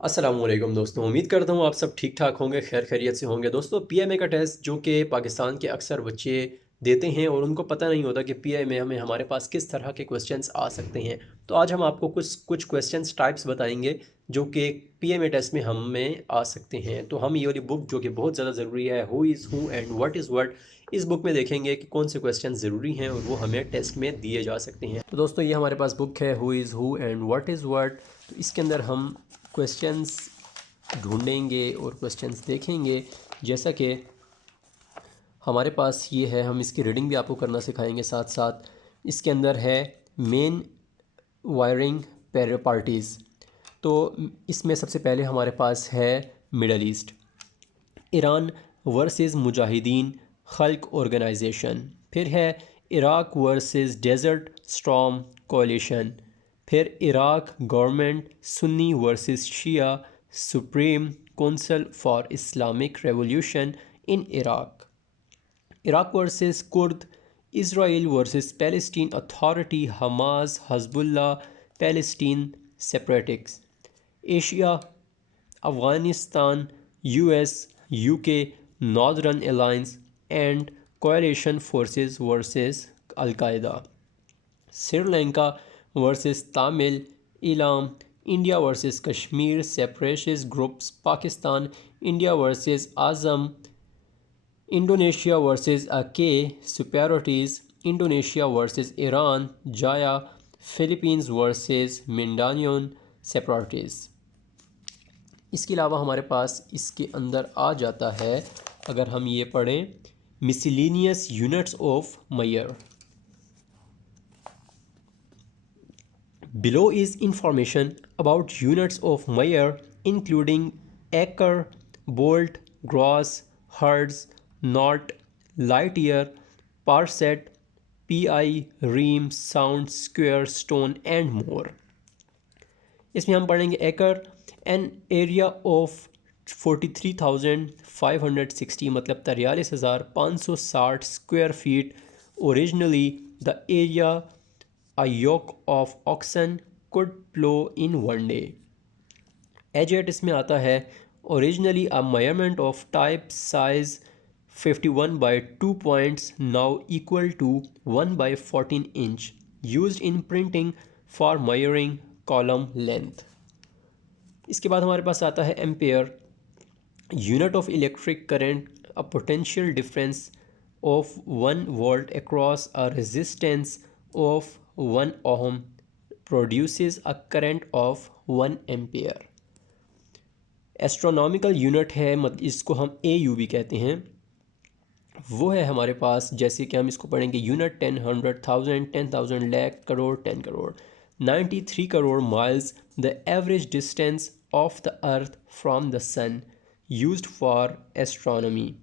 अस्सलामुअलैकुम दोस्तों, उम्मीद करता हूँ आप सब ठीक ठाक होंगे, खैर खैरियत से होंगे। दोस्तों, पीएमए का टेस्ट जो कि पाकिस्तान के अक्सर बच्चे देते हैं और उनको पता नहीं होता कि पीएमए में हमारे पास किस तरह के क्वेश्चंस आ सकते हैं। तो आज हम आपको कुछ कुछ क्वेश्चंस टाइप्स बताएंगे जो कि पीएमए टेस्ट में हमें आ सकते हैं। तो हम ये वाली बुक जो कि बहुत ज़्यादा ज़रूरी है, who is who and what is what, इस बुक में देखेंगे कि कौन से क्वेश्चन ज़रूरी हैं और वो हमें टेस्ट में दिए जा सकते हैं। तो दोस्तों, ये हमारे पास बुक है who is who and what is what. तो इसके अंदर हम क्वेश्चंस ढूंढेंगे और क्वेश्चंस देखेंगे। जैसा कि हमारे पास ये है, हम इसकी रीडिंग भी आपको करना सिखाएंगे साथ साथ। इसके अंदर है मेन वायरिंग पार्टीज़। तो इसमें सबसे पहले हमारे पास है Middle East, Iran versus Mujahideen Khalq organisation. फिर है Iraq versus Desert Storm coalition. फिर Iraq government Sunni versus Shia Supreme Council for Islamic Revolution in Iraq. Iraq versus Kurd, Israel versus Palestine Authority, Hamas Hezbollah Palestine separatists. Asia Afghanistan, US, UK, Northern Alliance and coalition forces versus Al-Qaeda. Sri Lanka versus Tamil Eelam, India versus Kashmir separatist groups, Pakistan India versus Azam, Indonesia versus Aceh सुपेरिटीज़, Indonesia versus Iran जाया, Philippines versus मिंडानियन separatist. इसके अलावा हमारे पास इसके अंदर आ जाता है, अगर हम ये पढ़ें, miscellaneous units of mayor. Below is information about units of measure including acre, bolt, gross, hertz, knot, light year, parsec, pi, ream, sound, square, stone and more। इसमें हम पढ़ेंगे एकड़, एन एरिया ऑफ 43,560 मतलब 43,560 square feet. Originally the area a yoke of oxen could plow in one day। एजेट इसमें आता है, originally a measurement of type size 51 by 2 points now equal to 1 by 14 inch used in printing for measuring column length। इसके बाद हमारे पास आता है ampere, unit of electric current, a potential difference of 1 volt across a resistance of 1 ohm produces a current of 1 ampere। Astronomical unit है, इसको हम AU भी कहते हैं, वो है हमारे पास। जैसे कि हम इसको पढ़ेंगे, unit 10, 100,000, 10,000, lakh, crore, 10 crore, 93 crore miles the average distance of the earth from the sun used for astronomy.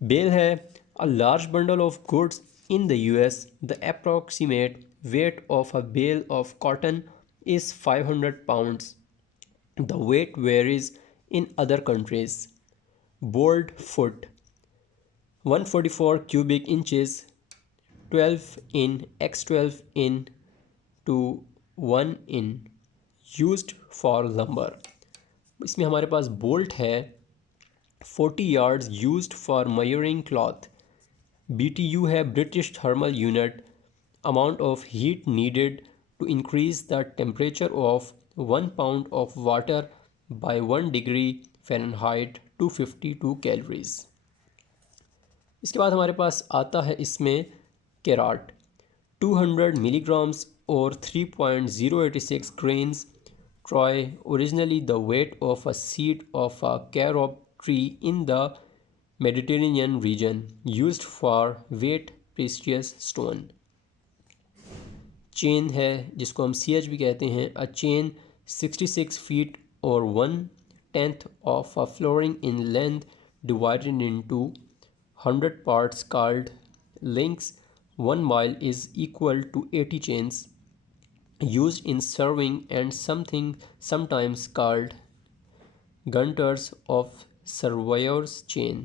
Bale है, a large bundle of goods in the US, the approximate weight of a bale of cotton is 500 pounds. The weight varies in other countries. Bold foot, 144 cubic inches, 12 in x 12 in to 1 in, used for lumber। इसमें हमारे पास bolt है, 40 yards used for measuring cloth। BTU है, British thermal unit, amount of heat needed to increase the temperature of 1 pound of water by 1 degree Fahrenheit 252 calories. इसके बाद हमारे पास आता है इसमें कैराट, 200 मिलीग्राम्स और 3.086 grains. Troy, originally the weight of a seed of a Carob tree in the Mediterranean region, used for weight precious stone। Chain है, जिसको हम CH भी कहते हैं, अ चेन 66 feet और 1/10 of a flooring in length divided into 100 parts called links। 1 mile is equal to 80 chains used in serving and sometimes called gunters of surveyor's chain।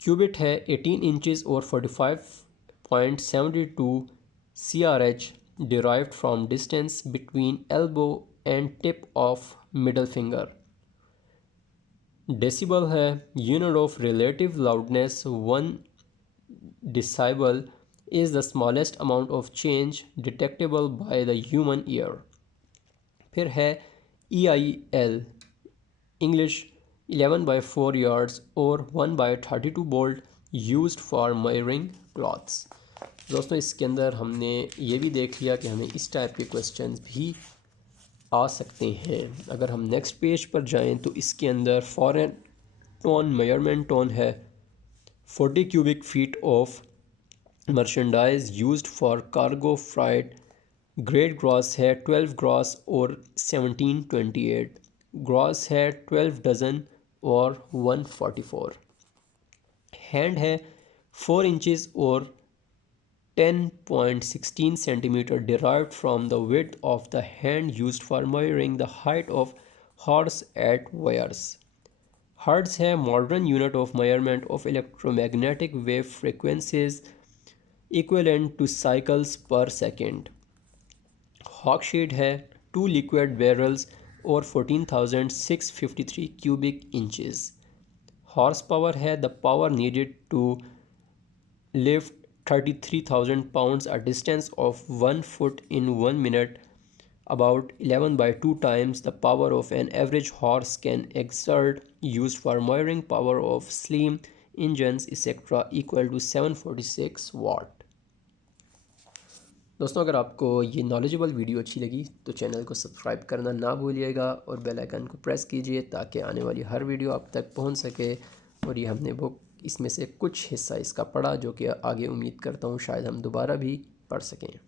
Cubit है, 18 inches और 45.72 CRH derived from distance between elbow and tip of middle finger. Decibel है unit of relative loudness, 1 decibel is the smallest amount of change detectable by the human ear। फिर है EIL English 11/4 yards और 1/32 bolt used for measuring cloths। दोस्तों इसके अंदर हमने ये भी देख लिया कि हमें इस टाइप के क्वेश्चंस भी आ सकते हैं। अगर हम नेक्स्ट पेज पर जाएं तो इसके अंदर फॉरेन टोन मेजरमेंट टोन है 40 cubic feet of merchandise used for cargo freight। Grade gross है 12 ग्रॉस और 1728। ग्रॉस है 12 डजन और 144। हैंड है 4 इंचज़ और 10.16 centimeter derived from the width of the hand used for measuring the height of horse at wires। Hertz है modern unit of measurement of electromagnetic wave frequencies equivalent to cycles per second. Hogshead है 2 liquid barrels और 14,653 cubic inches. Horse power है the power needed to lift 33,000 pounds a distance of 1 foot in 1 minute, about 11/2 times the power of an average horse can exert, used for measuring power of steam engines etc. equal to 746 watt। दोस्तों अगर आपको ये knowledgeable video अच्छी लगी तो channel को subscribe करना ना भूलिएगा और बेल आइकन को प्रेस कीजिए ताकि आने वाली हर वीडियो आप तक पहुंच सके। और ये हमने बुक इसमें से कुछ हिस्सा इसका पढ़ा जो कि आगे उम्मीद करता हूँ शायद हम दोबारा भी पढ़ सकें।